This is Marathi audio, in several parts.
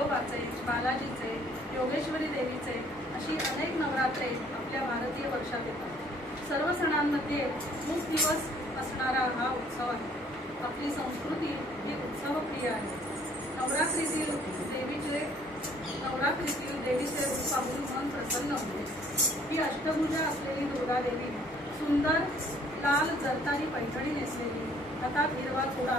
खंडोबाचे बालाजीचे योगेश्वरी देवीचे अशी अनेक नवरात्रे आपल्या भारतीय वर्षात येतात. सर्व सणांमध्ये खूप दिवस असणारा हा उत्सव आहे. आपली संस्कृती ही उत्सवप्रिय आहे. नवरात्रीतील देवीचे नवरात्रीतील देवीचे रूप पाहून मन प्रसन्न होते. ही अष्टभुजा असलेली दुर्गा देवी सुंदर लाल जरतारी पैठणी नेसलेली हातात हिरवा थोडा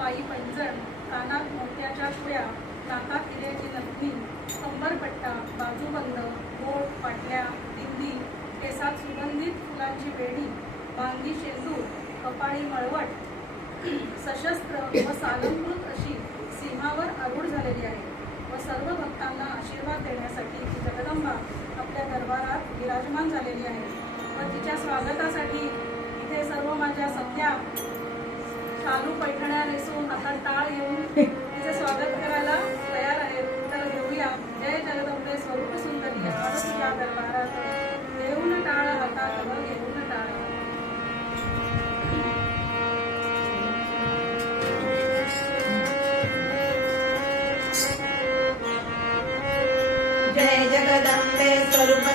पायी पैंजण कानात मोत्याच्या चुड्या नाकात केसात सुगंधित फुलांची वेणी बांगी शेंदूर कपाळी मळवट सशस्त्र व सालंकृत अशी सीमावर आरूढ झालेली आहे. व सर्व भक्तांना आशीर्वाद देण्यासाठी ती जगदंबा आपल्या दरबारात विराजमान झालेली आहे. व तिच्या स्वागतासाठी इथे सर्व माझ्या सख्या शालू पैठण्या नेसून हातात टाळ येऊन तिचे स्वागत करायला तयार आहेत. जगदंबे स्वरूप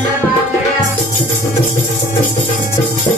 Thank you.